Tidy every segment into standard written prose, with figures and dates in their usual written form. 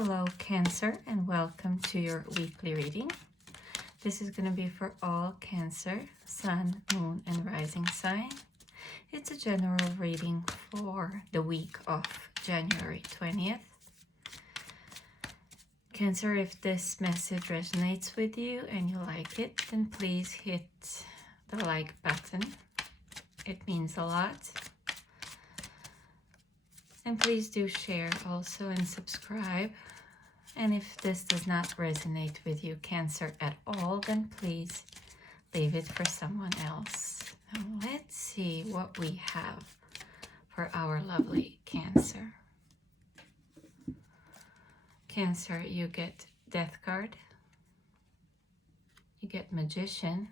Hello Cancer, and welcome to your weekly reading. This is going to be for all Cancer, Sun, Moon, and Rising sign. It's a general reading for the week of January 20th. Cancer, if this message resonates with you and you like it, then please hit the like button. It means a lot. And please do share also and subscribe. And if this does not resonate with you, Cancer, at all, then please leave it for someone else. Now let's see what we have for our lovely Cancer. Cancer, you get Death card. You get Magician,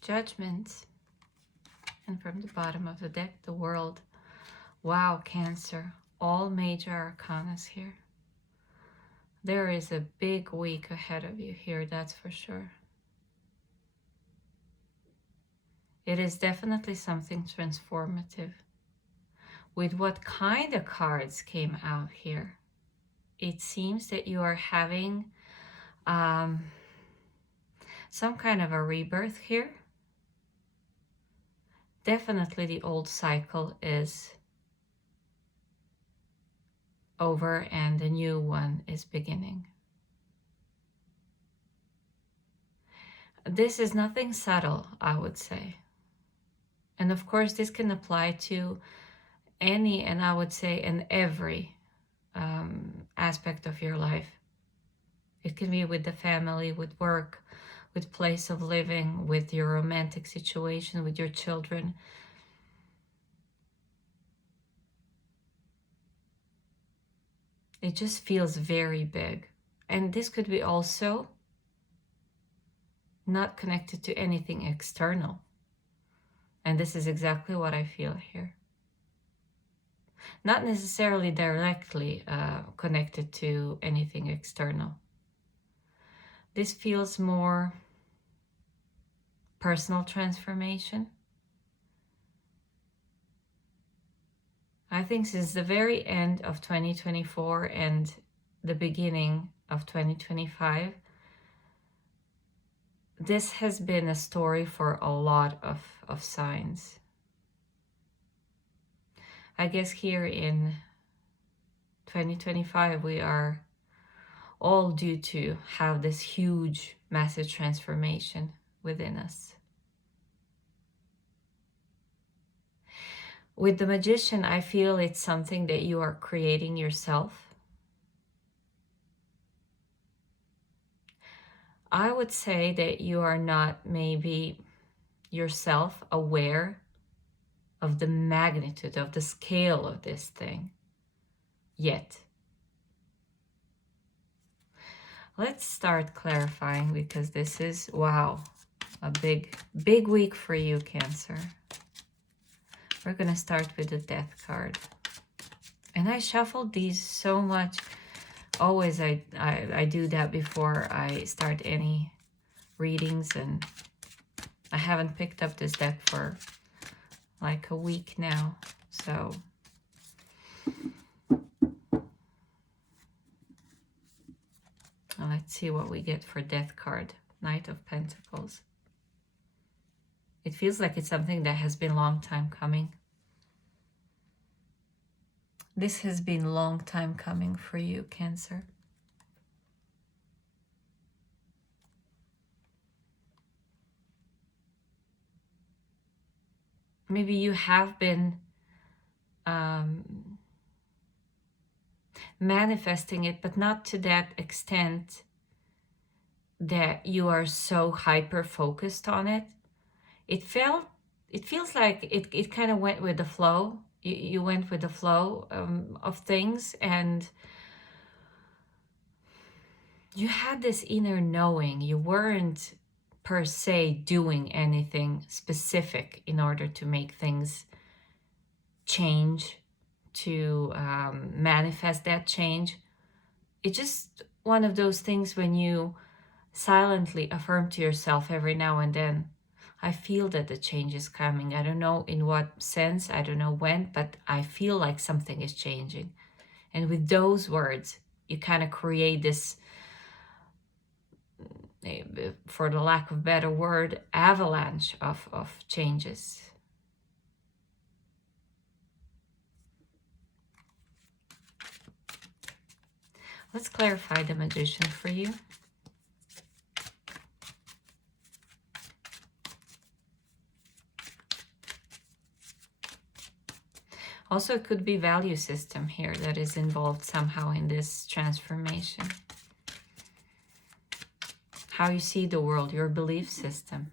Judgment, and from the bottom of the deck, the World. Wow, Cancer, all major arcanas here. There is a big week ahead of you here, that's for sure. It is definitely something transformative. With what kind of cards came out here? It seems that you are having some kind of a rebirth here. Definitely the old cycle is over and the new one is beginning. This is nothing subtle, I would say. And of course, this can apply to any, and I would say in every aspect of your life. It can be with the family, with work, with place of living, with your romantic situation, with your children. It just feels very big. And this could be also not connected to anything external. And this is exactly what I feel here. Not necessarily directly connected to anything external. This feels more personal transformation. I think since the very end of 2024 and the beginning of 2025, this has been a story for a lot of signs. I guess here in 2025, we are all due to have this huge, massive transformation within us. With the Magician, I feel it's something that you are creating yourself. I would say that you are not maybe yourself aware of the magnitude, of the scale of this thing yet. Let's start clarifying, because this is, wow, a big week for you, Cancer. We're going to start with the Death card. And I shuffled these so much. Always I do that before I start any readings, and I haven't picked up this deck for like a week now. So let's see what we get for Death card. Knight of Pentacles. It feels like it's something that has been a long time coming. This has been a long time coming for you, Cancer. Maybe you have been manifesting it, but not to that extent that you are so hyper-focused on it. It feels like it kind of went with the flow. You went with the flow of things, and you had this inner knowing. You weren't per se doing anything specific in order to make things change, to manifest that change. It's just one of those things when you silently affirm to yourself every now and then, I feel that the change is coming. I don't know in what sense, I don't know when, but I feel like something is changing. And with those words, you kind of create this, for the lack of a better word, avalanche of changes. Let's clarify the Magician for you. Also, it could be value system here that is involved somehow in this transformation. How you see the world, your belief system.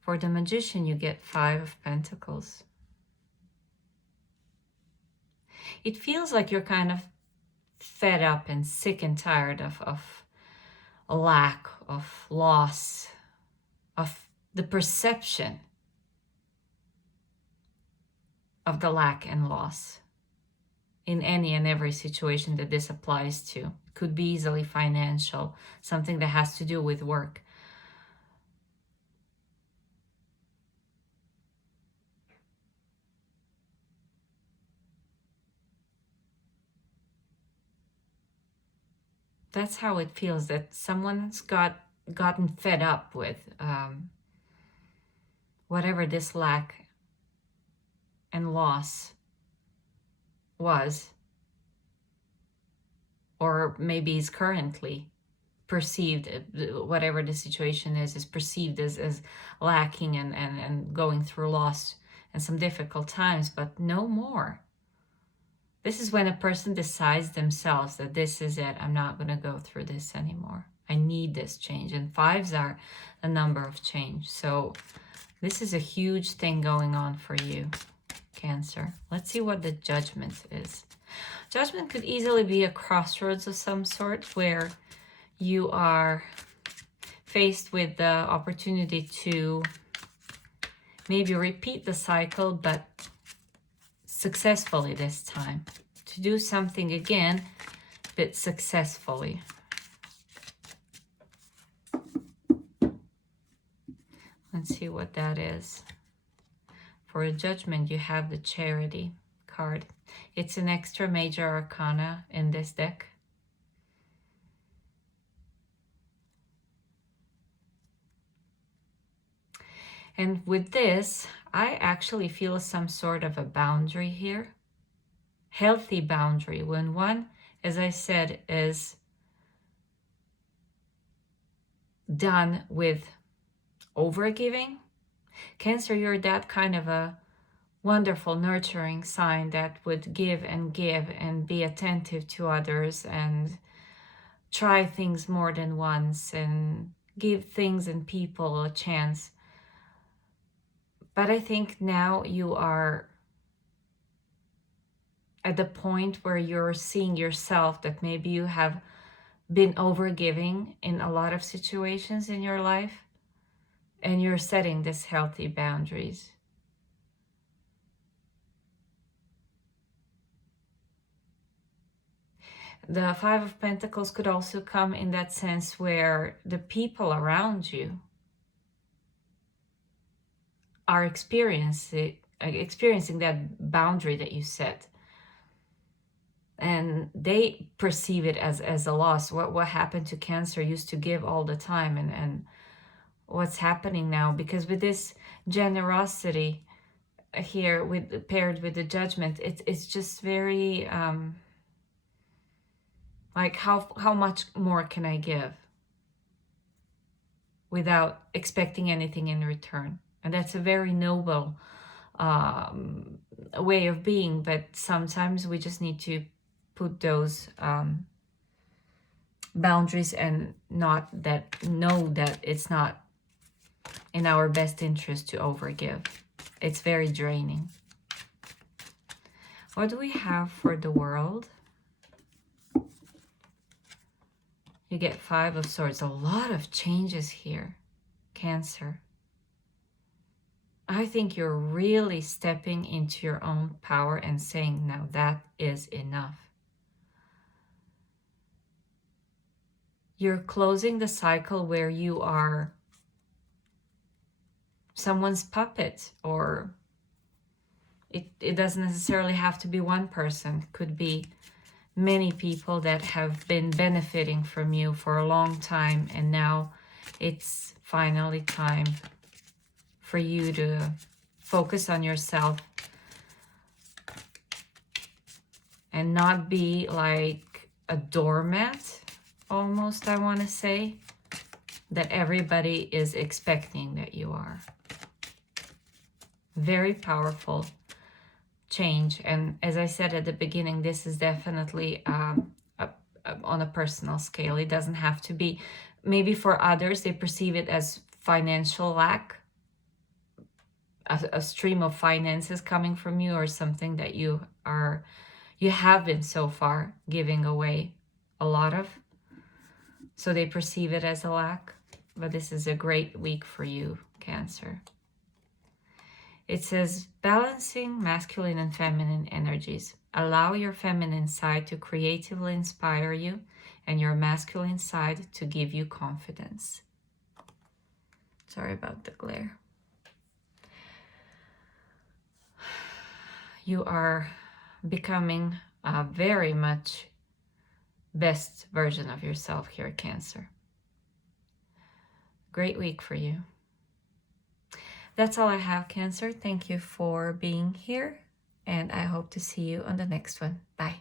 For the Magician, you get 5 of Pentacles. It feels like you're kind of fed up and sick and tired of a lack, of loss, of the perception of the lack and loss in any and every situation that this applies to. Could be easily financial, something that has to do with work. That's how it feels, that someone's gotten fed up with whatever this lack and loss was, or maybe is currently perceived, whatever the situation is perceived as lacking and going through loss and some difficult times, but no more. This is when a person decides themselves that this is it, I'm not going to go through this anymore. I need this change. And 5s are a number of change. So this is a huge thing going on for you, Cancer. Let's see what the Judgment is. Judgment could easily be a crossroads of some sort where you are faced with the opportunity to maybe repeat the cycle, but successfully this time. To do something again, but successfully. Let's see what that is. For a Judgment, you have the Charity card. It's an extra major arcana in this deck. And with this, I actually feel some sort of a boundary here. Healthy boundary. When one, as I said, is done with overgiving. Cancer, you're that kind of a wonderful, nurturing sign that would give and be attentive to others and try things more than once and give things and people a chance. But I think now you are at the point where you're seeing yourself that maybe you have been overgiving in a lot of situations in your life, and you're setting these healthy boundaries. The 5 of Pentacles could also come in that sense where the people around you are experiencing that boundary that you set. And they perceive it as a loss. What happened to Cancer used to give all the time, and what's happening now, because with this generosity here paired with the Judgment, it's just very like how much more can I give without expecting anything in return? And that's a very noble way of being, but sometimes we just need to put those boundaries and know that it's not in our best interest to overgive. It's very draining. What do we have for the World? You get 5 of Swords. A lot of changes here, Cancer. I think you're really stepping into your own power and saying, now that is enough. You're closing the cycle where you are someone's puppet or It doesn't necessarily have to be one person. Could be many people that have been benefiting from you for a long time, and now it's finally time for you to focus on yourself and not be like a doormat, almost, I want to say, that everybody is expecting that you are. Very powerful change. And as I said at the beginning, this is definitely on a personal scale. It doesn't have to be. Maybe for others, they perceive it as financial lack, a stream of finances coming from you, or something that you have been so far giving away a lot of. So they perceive it as a lack. But this is a great week for you, Cancer. It says, balancing masculine and feminine energies. Allow your feminine side to creatively inspire you and your masculine side to give you confidence. Sorry about the glare. You are becoming a very much best version of yourself here, Cancer. Great week for you. That's all I have, Cancer. Thank you for being here, and I hope to see you on the next one. Bye.